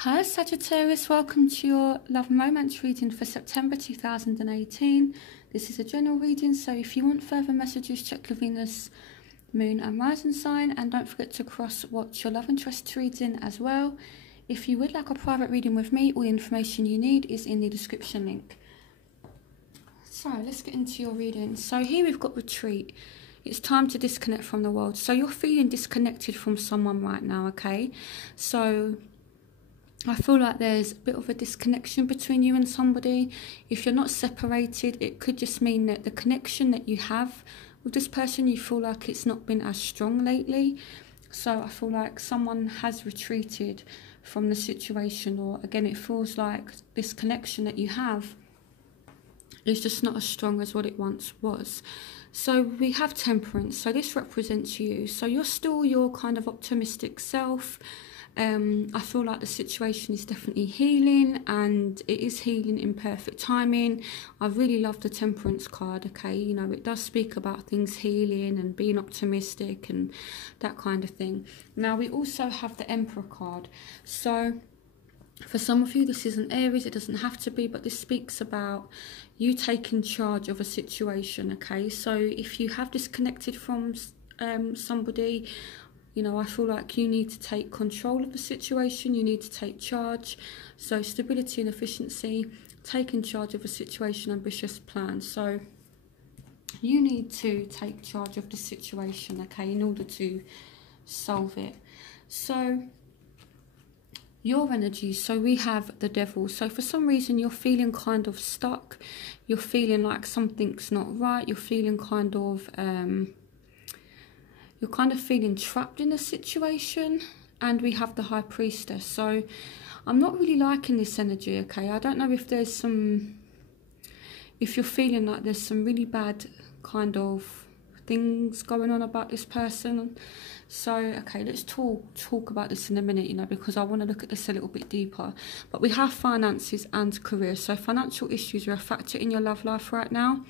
Hi Sagittarius, welcome to your love and romance reading for September 2018. This is a general reading, so if you want further messages, check your Venus, Moon and Rising sign, and don't forget to cross-watch your love interest reading as well. If you would like a private reading with me, all the information you need is in the description link. So let's get into your reading. So here we've got retreat. It's time to disconnect from the world. So you're feeling disconnected from someone right now, okay? So I feel like there's a bit of a disconnection between you and somebody. If you're not separated, it could just mean that the connection that you have with this person, you feel like it's not been as strong lately. So I feel like someone has retreated from the situation, or again, it feels like this connection that you have is just not as strong as what it once was. So we have Temperance. So this represents you. So you're still your kind of optimistic self. I feel like the situation is definitely healing, and it is healing in perfect timing. I really love the Temperance card, okay? You know, it does speak about things healing and being optimistic and that kind of thing. Now, we also have the Emperor card. So for some of you, this isn't Aries, it doesn't have to be, but this speaks about you taking charge of a situation, okay? So if you have disconnected from somebody, you know, I feel like you need to take control of the situation, you need to take charge. So stability and efficiency, taking charge of a situation, ambitious plan. So you need to take charge of the situation, okay, in order to solve it. So your energy, so we have the Devil. So for some reason you're feeling kind of stuck, you're feeling like something's not right, you're feeling kind of you're kind of feeling trapped in a situation. And we have the High Priestess. So I'm not really liking this energy, okay? I don't know if there's some, if you're feeling like there's some really bad kind of things going on about this person. So okay, let's talk about this in a minute, you know, because I want to look at this a little bit deeper. But we have finances and career. So financial issues are a factor in your love life right now.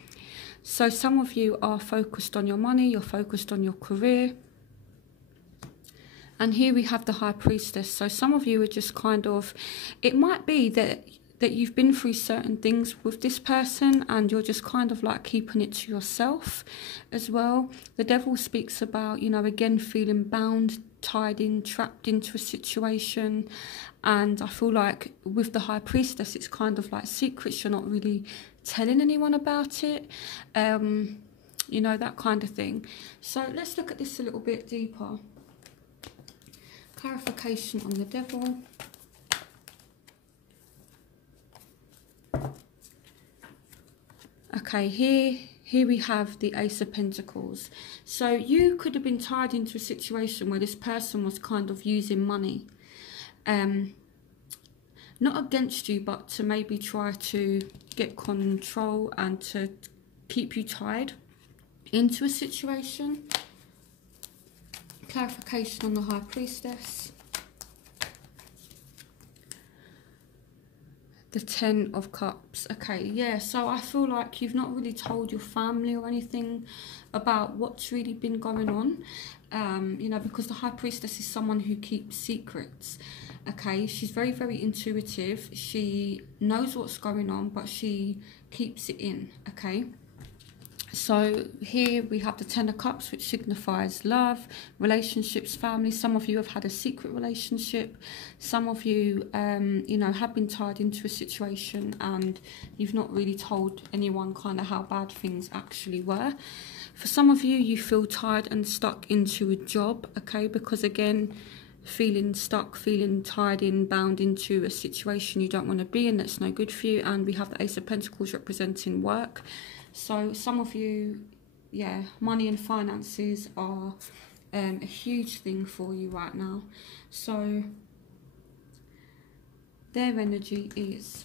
So some of you are focused on your money, you're focused on your career. And here we have the High Priestess. So some of you are just kind of, it might be that you've been through certain things with this person and you're just kind of like keeping it to yourself as well. The Devil speaks about, you know, again, feeling bound, tied in, trapped into a situation. And I feel like with the High Priestess, it's kind of like secrets, you're not really telling anyone about it, you know, that kind of thing. So let's look at this a little bit deeper. Clarification on the Devil. Okay, here we have the Ace of Pentacles. So you could have been tied into a situation where this person was kind of using money, not against you, but to maybe try to get control and to keep you tied into a situation. Clarification on the High Priestess. The Ten of Cups. Okay, yeah, so I feel like you've not really told your family or anything about what's really been going on, you know, because the High Priestess is someone who keeps secrets, okay? She's very, very intuitive. She knows what's going on, but she keeps it in, okay? So here we have the Ten of Cups, which signifies love, relationships, family. Some of you have had a secret relationship. Some of you, you know, have been tied into a situation and you've not really told anyone kind of how bad things actually were. For some of you, you feel tied and stuck into a job, okay? Because again, feeling stuck, feeling tied in, bound into a situation you don't want to be in, that's no good for you. And we have the Ace of Pentacles representing work. So some of you, yeah, money and finances are a huge thing for you right now. So their energy is.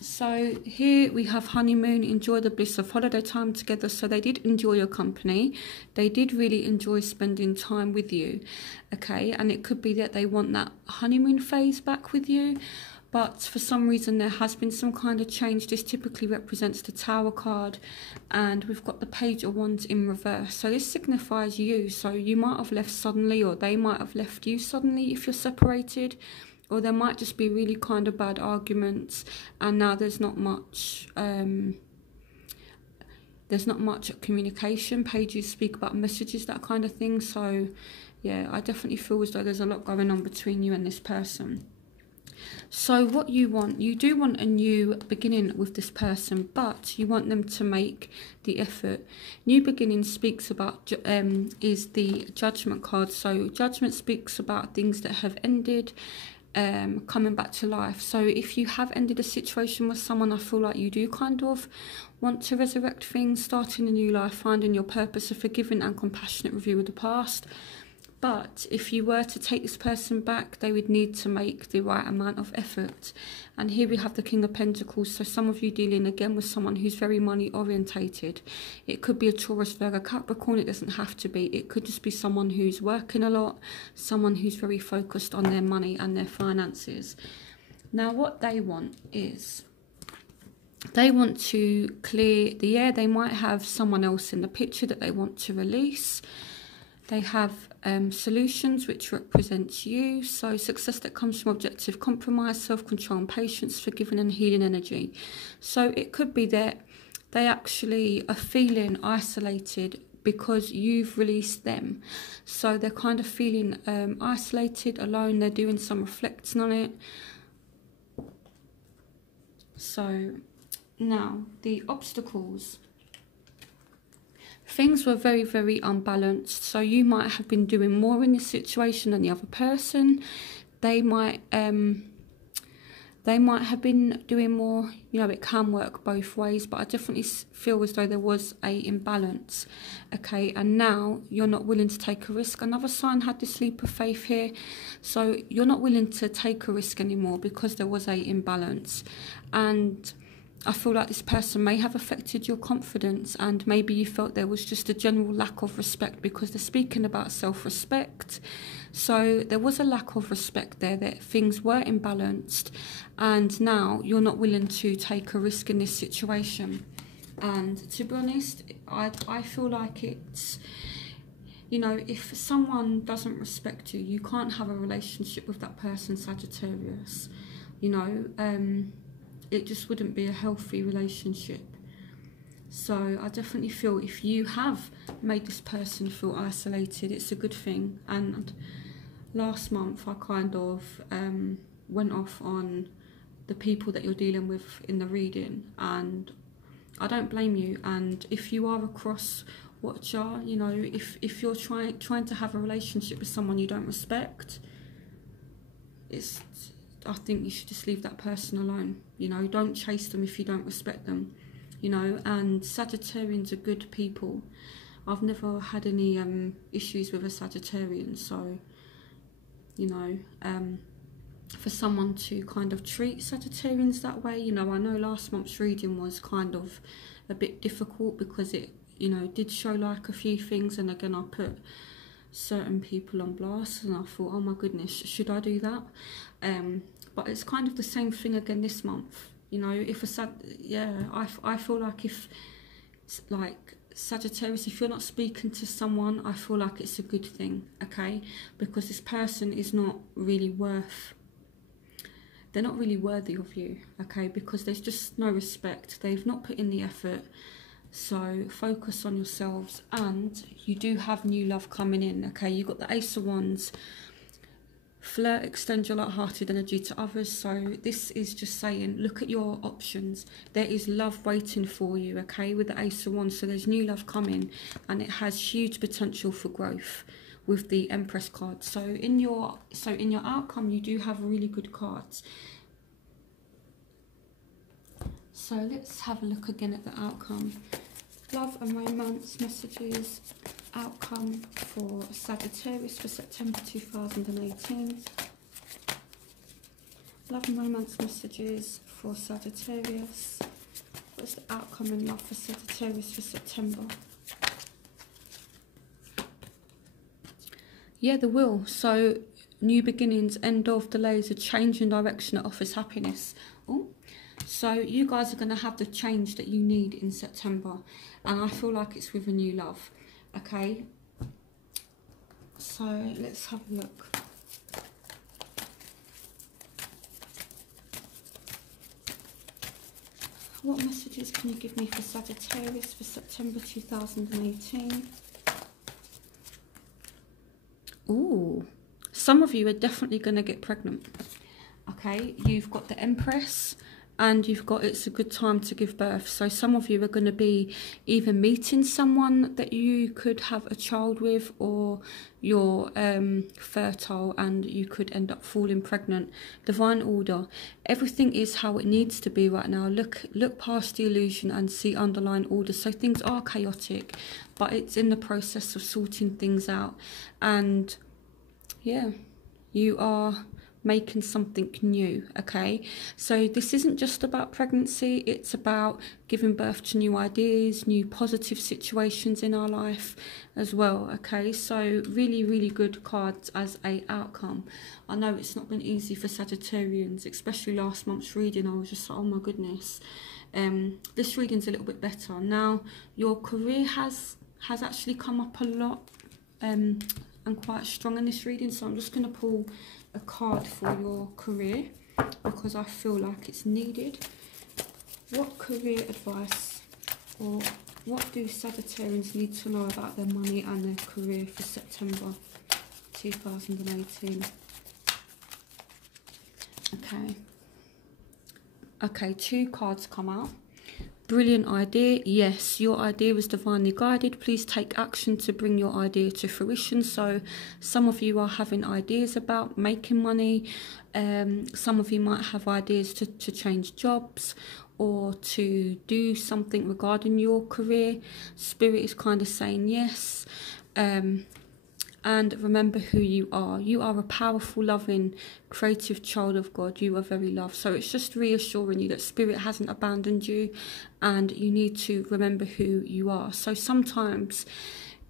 So here we have honeymoon, enjoy the bliss of holiday time together. So they did enjoy your company. They did really enjoy spending time with you, okay? And it could be that they want that honeymoon phase back with you. But for some reason there has been some kind of change. This typically represents the Tower card. And we've got the Page of Wands in reverse. So this signifies you. So you might have left suddenly, or they might have left you suddenly if you're separated. or there might just be really kind of bad arguments, and now there's not much communication. Pages speak about messages, that kind of thing. So yeah, I definitely feel as though there's a lot going on between you and this person. So what you do want a new beginning with this person, but you want them to make the effort. New beginning speaks about, is the Judgment card. So Judgment speaks about things that have ended, coming back to life. So if you have ended a situation with someone, I feel like you do kind of want to resurrect things, starting a new life, finding your purpose, a forgiving and compassionate review of the past. But if you were to take this person back, they would need to make the right amount of effort. And here we have the King of Pentacles. So some of you dealing again with someone who's very money orientated. It could be a Taurus, Virgo, Capricorn. It doesn't have to be. It could just be someone who's working a lot, someone who's very focused on their money and their finances. Now what they want is, they want to clear the air. They might have someone else in the picture that they want to release. They have solutions, which represents you. So success that comes from objective compromise, self-control and patience, forgiving and healing energy. So it could be that they actually are feeling isolated because you've released them. So they're kind of feeling isolated, alone. They're doing some reflecting on it. So now the obstacles. Things were very, very unbalanced. So you might have been doing more in this situation than the other person. They might have been doing more. You know, it can work both ways, but I definitely feel as though there was a imbalance. Okay, and now you're not willing to take a risk. Another sign had this leap of faith here. So you're not willing to take a risk anymore because there was a imbalance. And I feel like this person may have affected your confidence, and maybe you felt there was just a general lack of respect, because they're speaking about self-respect. So there was a lack of respect there, that things were imbalanced, and now you're not willing to take a risk in this situation. And to be honest, I feel like it's, you know, if someone doesn't respect you, you can't have a relationship with that person, Sagittarius. You know, it just wouldn't be a healthy relationship. So I definitely feel if you have made this person feel isolated, it's a good thing. And last month I kind of went off on the people that you're dealing with in the reading, and I don't blame you. And if you are a cross watcher, you know, if you're trying to have a relationship with someone you don't respect, I think you should just leave that person alone. You know, don't chase them if you don't respect them. You know, and Sagittarians are good people. I've never had any issues with a Sagittarian. So, you know, for someone to kind of treat Sagittarians that way, you know, I know last month's reading was kind of a bit difficult because it, you know, did show like a few things, and again I put certain people on blast, and I thought, oh my goodness, should I do that? But it's kind of the same thing again this month. You know, if I feel like if, like, Sagittarius, if you're not speaking to someone, I feel like it's a good thing, okay? Because this person is not really they're not really worthy of you, okay? Because there's just no respect. They've not put in the effort. So focus on yourselves, and you do have new love coming in, okay? You've got the Ace of Wands. Flirt, extend your light-hearted energy to others. So this is just saying, look at your options. There is love waiting for you, okay, with the Ace of Wands. So there's new love coming, and it has huge potential for growth with the Empress card. So in your outcome, you do have really good cards. So let's have a look again at the outcome. Love and romance messages. Outcome for Sagittarius for September 2018. Love and romance messages for Sagittarius. What's the outcome in love for Sagittarius for September? Yeah, the Wheel. So new beginnings, end of delays, a change in direction that offers happiness. Oh. So you guys are going to have the change that you need in September, and I feel like it's with a new love, okay? So let's have a look. What messages can you give me for Sagittarius for September 2018? Ooh, some of you are definitely going to get pregnant. Okay, you've got the Empress and you've got it's a good time to give birth. So some of you are going to be either meeting someone that you could have a child with, or you're fertile and you could end up falling pregnant. Divine order. Everything is how it needs to be right now. Look past the illusion and see underlying order. So things are chaotic, but it's in the process of sorting things out. And yeah, you are making something new. Okay, so this isn't just about pregnancy, it's about giving birth to new ideas, new positive situations in our life as well. Okay, so really good cards as a outcome. I know it's not been easy for Sagittarians, especially last month's reading. I was just like, oh my goodness. This reading's a little bit better now. Your career has actually come up a lot and quite strong in this reading, so I'm just going to pull a card for your career because I feel like it's needed. What career advice, or what do Sagittarians need to know about their money and their career for September 2018? Okay, 2 cards come out. Brilliant idea. Yes, your idea was divinely guided. Please take action to bring your idea to fruition. So some of you are having ideas about making money. Some of you might have ideas to change jobs or to do something regarding your career. Spirit is kind of saying yes. And remember who you are. You are a powerful, loving, creative child of God. You are very loved. So it's just reassuring you that Spirit hasn't abandoned you, and you need to remember who you are. So sometimes,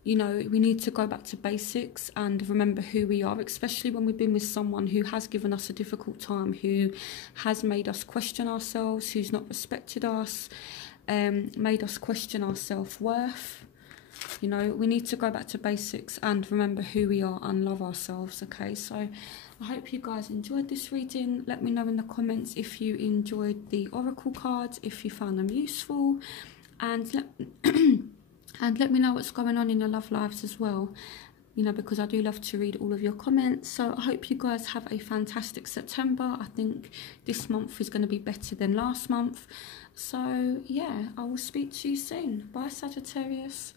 you know, we need to go back to basics and remember who we are, especially when we've been with someone who has given us a difficult time, who has made us question ourselves, who's not respected us, made us question our self-worth. You know, we need to go back to basics and remember who we are and love ourselves. Okay, so I hope you guys enjoyed this reading. Let me know in the comments if you enjoyed the oracle cards, if you found them useful, and let me know what's going on in your love lives as well, you know, because I do love to read all of your comments. So I hope you guys have a fantastic September. I think this month is going to be better than last month. So yeah, I will speak to you soon. Bye, Sagittarius.